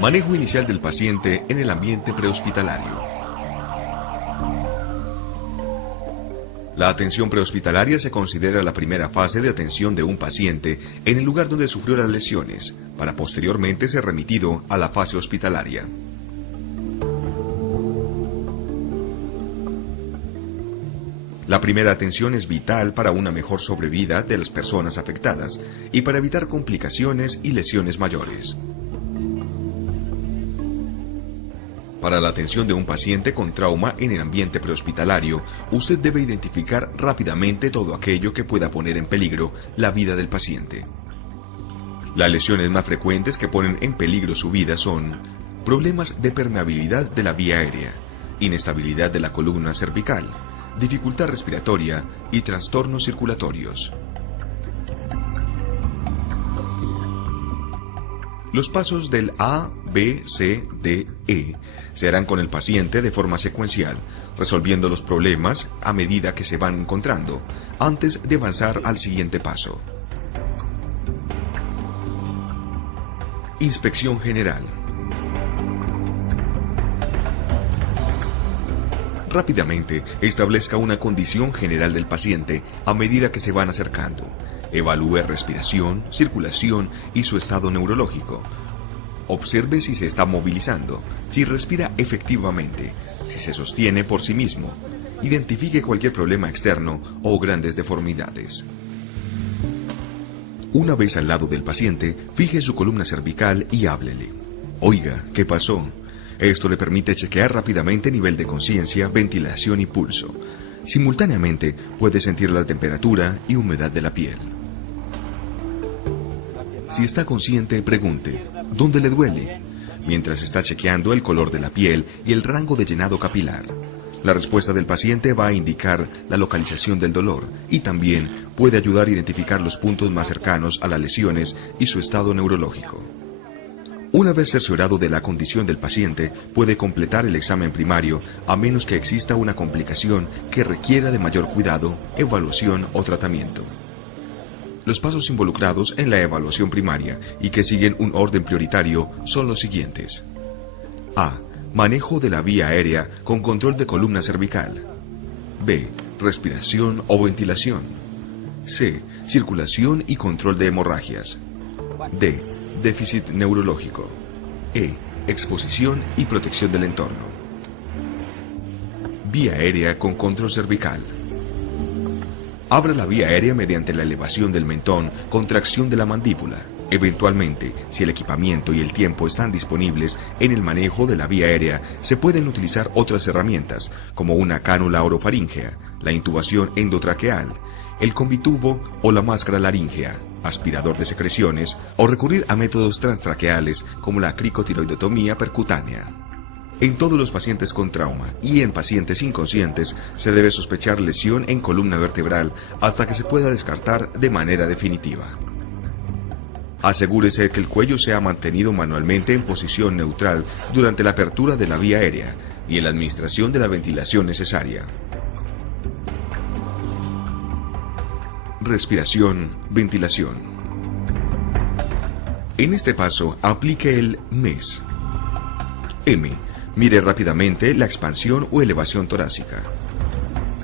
Manejo inicial del paciente en el ambiente prehospitalario. La atención prehospitalaria se considera la primera fase de atención de un paciente en el lugar donde sufrió las lesiones, para posteriormente ser remitido a la fase hospitalaria. La primera atención es vital para una mejor sobrevida de las personas afectadas y para evitar complicaciones y lesiones mayores. Para la atención de un paciente con trauma en el ambiente prehospitalario, usted debe identificar rápidamente todo aquello que pueda poner en peligro la vida del paciente. Las lesiones más frecuentes que ponen en peligro su vida son problemas de permeabilidad de la vía aérea, inestabilidad de la columna cervical, dificultad respiratoria y trastornos circulatorios. Los pasos del A, B, C, D, E se harán con el paciente de forma secuencial, resolviendo los problemas a medida que se van encontrando, antes de avanzar al siguiente paso. Inspección general. Rápidamente, establezca una condición general del paciente a medida que se van acercando. Evalúe respiración, circulación y su estado neurológico. Observe si se está movilizando, si respira efectivamente, si se sostiene por sí mismo. Identifique cualquier problema externo o grandes deformidades. Una vez al lado del paciente, fije su columna cervical y háblele. Oiga, ¿qué pasó? Esto le permite chequear rápidamente nivel de conciencia, ventilación y pulso. Simultáneamente, puede sentir la temperatura y humedad de la piel. Si está consciente, pregunte, ¿dónde le duele? Mientras está chequeando el color de la piel y el rango de llenado capilar. La respuesta del paciente va a indicar la localización del dolor y también puede ayudar a identificar los puntos más cercanos a las lesiones y su estado neurológico. Una vez cerciorado de la condición del paciente, puede completar el examen primario a menos que exista una complicación que requiera de mayor cuidado, evaluación o tratamiento. Los pasos involucrados en la evaluación primaria y que siguen un orden prioritario son los siguientes. A. Manejo de la vía aérea con control de columna cervical. B. Respiración o ventilación. C. Circulación y control de hemorragias. D. Déficit neurológico. E. Exposición y protección del entorno. Vía aérea con control cervical. Abra la vía aérea mediante la elevación del mentón, contracción de la mandíbula. Eventualmente, si el equipamiento y el tiempo están disponibles en el manejo de la vía aérea, se pueden utilizar otras herramientas, como una cánula orofaríngea, la intubación endotraqueal, el combitubo o la máscara laríngea, aspirador de secreciones, o recurrir a métodos transtraqueales como la cricotiroidotomía percutánea. En todos los pacientes con trauma y en pacientes inconscientes se debe sospechar lesión en columna vertebral hasta que se pueda descartar de manera definitiva. Asegúrese que el cuello sea mantenido manualmente en posición neutral durante la apertura de la vía aérea y en la administración de la ventilación necesaria. Respiración, ventilación. En este paso, aplique el MES. M. Mire rápidamente la expansión o elevación torácica.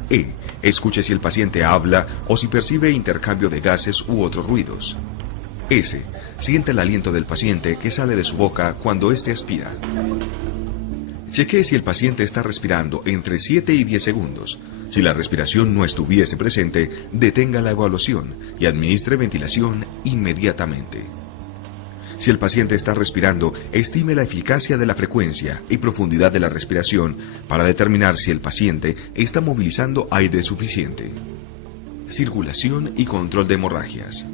E. Escuche si el paciente habla o si percibe intercambio de gases u otros ruidos. S. Siente el aliento del paciente que sale de su boca cuando éste aspira. Chequee si el paciente está respirando entre 7 y 10 segundos. Si la respiración no estuviese presente, detenga la evaluación y administre ventilación inmediatamente. Si el paciente está respirando, estime la eficacia de la frecuencia y profundidad de la respiración para determinar si el paciente está movilizando aire suficiente. Circulación y control de hemorragias.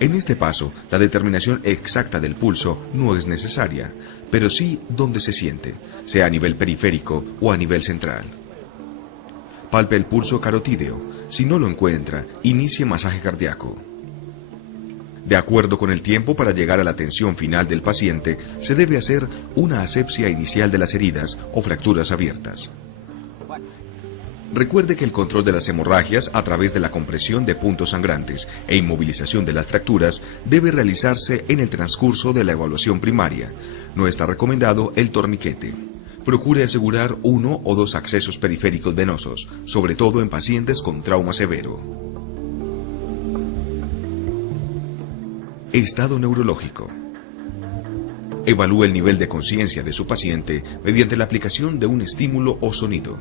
En este paso, la determinación exacta del pulso no es necesaria, pero sí dónde se siente, sea a nivel periférico o a nivel central. Palpe el pulso carotídeo. Si no lo encuentra, inicie masaje cardíaco. De acuerdo con el tiempo para llegar a la atención final del paciente, se debe hacer una asepsia inicial de las heridas o fracturas abiertas. Recuerde que el control de las hemorragias a través de la compresión de puntos sangrantes e inmovilización de las fracturas debe realizarse en el transcurso de la evaluación primaria. No está recomendado el torniquete. Procure asegurar 1 o 2 accesos periféricos venosos, sobre todo en pacientes con trauma severo. Estado neurológico. Evalúe el nivel de conciencia de su paciente mediante la aplicación de un estímulo o sonido.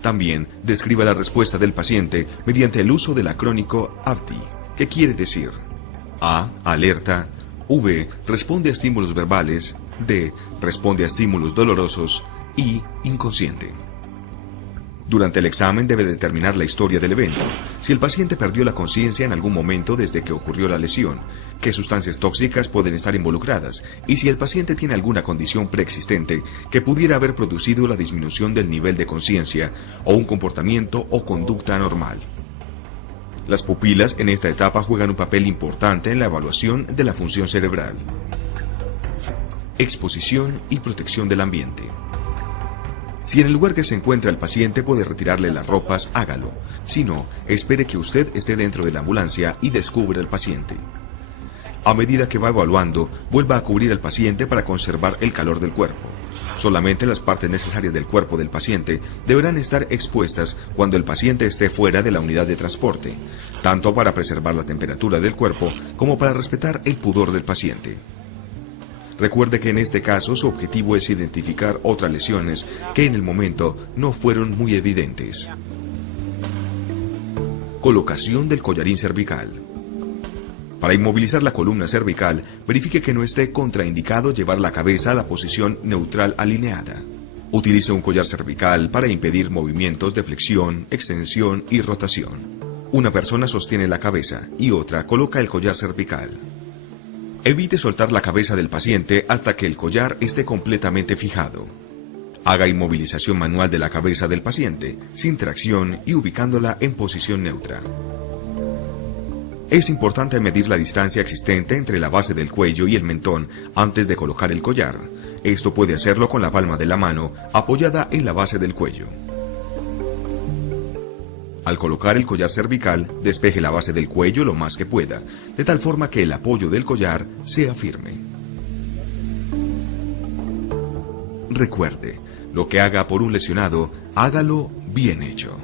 También describa la respuesta del paciente mediante el uso del acrónico ABDI, que quiere decir A, alerta, V, responde a estímulos verbales, D, responde a estímulos dolorosos, I, inconsciente. Durante el examen debe determinar la historia del evento, si el paciente perdió la conciencia en algún momento desde que ocurrió la lesión, qué sustancias tóxicas pueden estar involucradas y si el paciente tiene alguna condición preexistente que pudiera haber producido la disminución del nivel de conciencia o un comportamiento o conducta anormal. Las pupilas en esta etapa juegan un papel importante en la evaluación de la función cerebral. Exposición y protección del ambiente. Si en el lugar que se encuentra el paciente puede retirarle las ropas, hágalo. Si no, espere que usted esté dentro de la ambulancia y descubra al paciente. A medida que va evaluando, vuelva a cubrir al paciente para conservar el calor del cuerpo. Solamente las partes necesarias del cuerpo del paciente deberán estar expuestas cuando el paciente esté fuera de la unidad de transporte, tanto para preservar la temperatura del cuerpo como para respetar el pudor del paciente. Recuerde que en este caso su objetivo es identificar otras lesiones que en el momento no fueron muy evidentes. Colocación del collarín cervical. Para inmovilizar la columna cervical, verifique que no esté contraindicado llevar la cabeza a la posición neutral alineada. Utilice un collar cervical para impedir movimientos de flexión, extensión y rotación. Una persona sostiene la cabeza y otra coloca el collar cervical. Evite soltar la cabeza del paciente hasta que el collar esté completamente fijado. Haga inmovilización manual de la cabeza del paciente, sin tracción y ubicándola en posición neutra. Es importante medir la distancia existente entre la base del cuello y el mentón antes de colocar el collar. Esto puede hacerlo con la palma de la mano apoyada en la base del cuello. Al colocar el collar cervical, despeje la base del cuello lo más que pueda, de tal forma que el apoyo del collar sea firme. Recuerde, lo que haga por un lesionado, hágalo bien hecho.